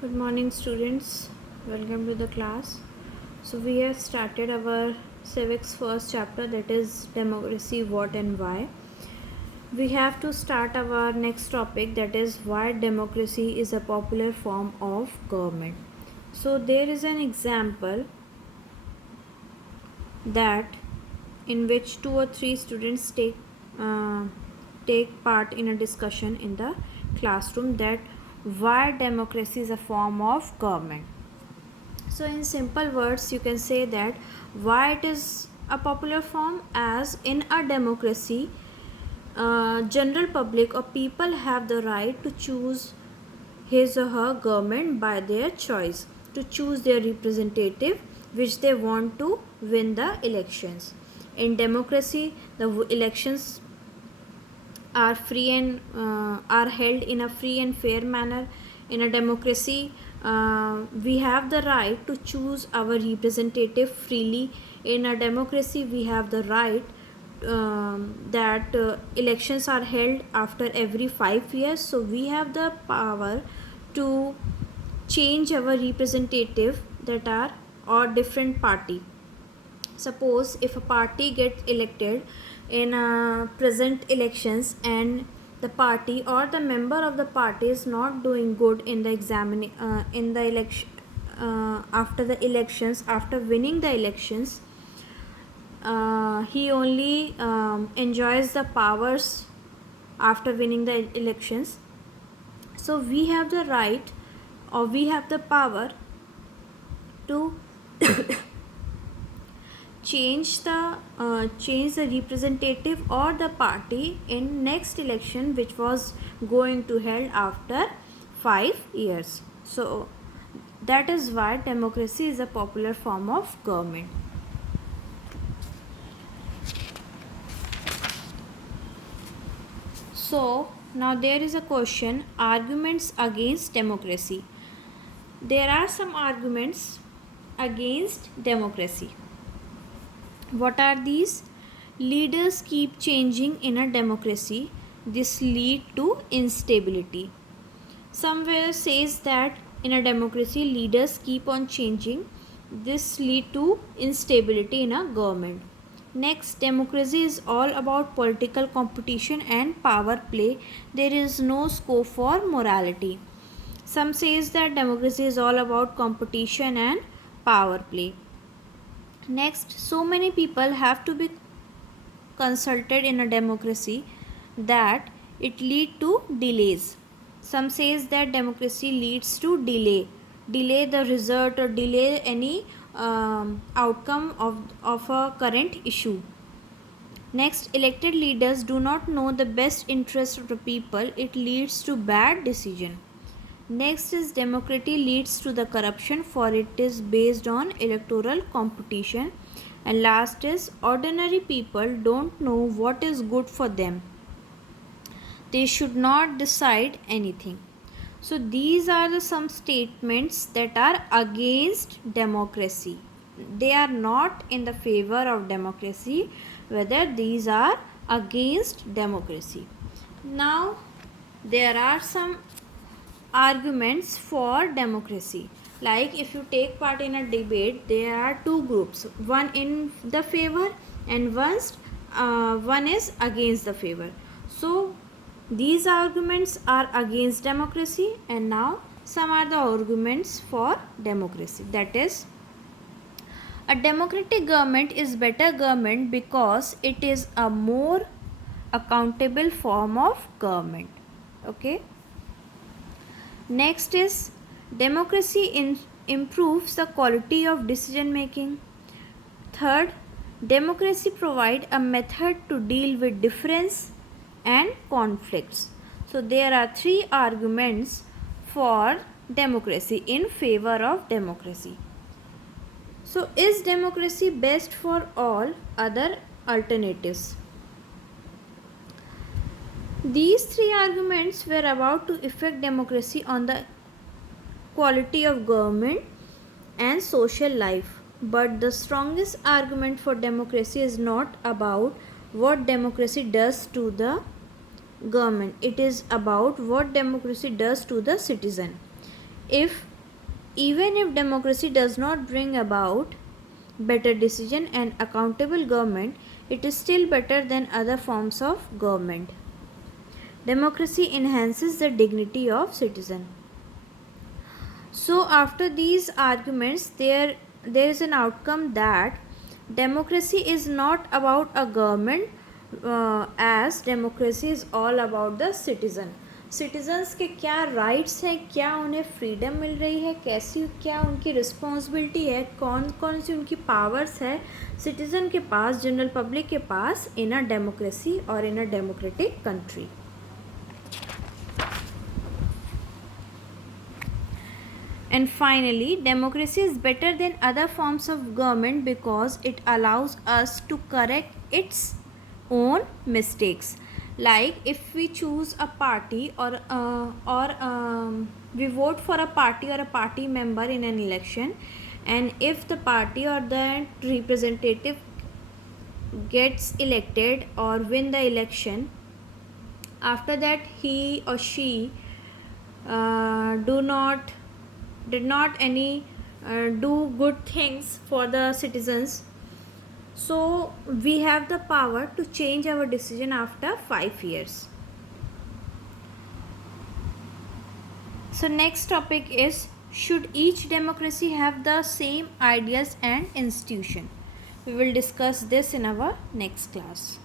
Good morning, students. Welcome to the class. So, we have started our civics first chapter, that is democracy, what and why. We have to start our next topic, that is why democracy is a popular form of government. So, there is an example that in which two or three students uh, take part in a discussion in the classroom, that why democracy is a form of government. So in simple words, you can say that why it is a popular form, as in a democracy, general public or people have the right to choose his or her government by their choice, to choose their representative which they want to win the elections. In democracy, the elections are free and are held in a free and fair manner. In a democracy, we have the right to choose our representative freely. In a democracy, we have the right that elections are held after every 5 years, so we have the power to change our representative that are or different party. Suppose if a party gets elected in present elections, and the party or the member of the party is not doing good in the in the election, after the elections, after winning the elections, he only enjoys the powers after winning the elections. So we have the right, or we have the power to change the representative or the party in next election, which was going to held after 5 years. So that is why democracy is a popular form of government. So now there is a question, arguments against democracy. There are some arguments against democracy. What are these? Leaders keep changing in a democracy. This lead to instability. Somewhere says that in a democracy, leaders keep on changing. This lead to instability in a government. Next, democracy is all about political competition and power play. There is no scope for morality. Some says that democracy is all about competition and power play. Next, so many people have to be consulted in a democracy that it lead to delays. Some says that democracy leads to delay the result or delay any outcome of a current issue. Next, elected leaders do not know the best interest of the people. It leads to bad decision. Next is democracy leads to the corruption, for it is based on electoral competition. And last is ordinary people don't know what is good for them. They should not decide anything. So these are the some statements that are against democracy. They are not in the favor of democracy, whether these are against democracy. Now there are some arguments for democracy. Like if you take part in a debate, there are two groups, one in the favor and one is against the favor. So these arguments are against democracy, and now some are the arguments for democracy. That is, a democratic government is better government because it is a more accountable form of government. Okay. Next is democracy improves the quality of decision making. Third, democracy provides a method to deal with difference and conflicts. So there are three arguments for democracy, in favor of democracy. So is democracy best for all other alternatives? These three arguments were about to affect democracy on the quality of government and social life. But the strongest argument for democracy is not about what democracy does to the government, it is about what democracy does to the citizen. If even if democracy does not bring about better decision and accountable government, it is still better than other forms of government. Democracy enhances the dignity of citizen. So after these arguments, there is an outcome that democracy is not about a government, as democracy is all about the citizen. Citizens के क्या rights हैं, क्या उन्हें freedom मिल रही है, कैसी क्या उनकी रिस्पॉन्सिबिलिटी है, कौन कौन सी उनकी पावर्स है सिटीज़न के पास, जनरल पब्लिक के पास इन अ डेमोक्रेसी और in a democratic country. And finally, democracy is better than other forms of government because it allows us to correct its own mistakes. Like if we choose a party or we vote for a party or a party member in an election, and if the party or the representative gets elected or win the election, after that he or she did not any do good things for the citizens, so we have the power to change our decision after 5 years. So next topic is, should each democracy have the same ideas and institution? We will discuss this in our next class.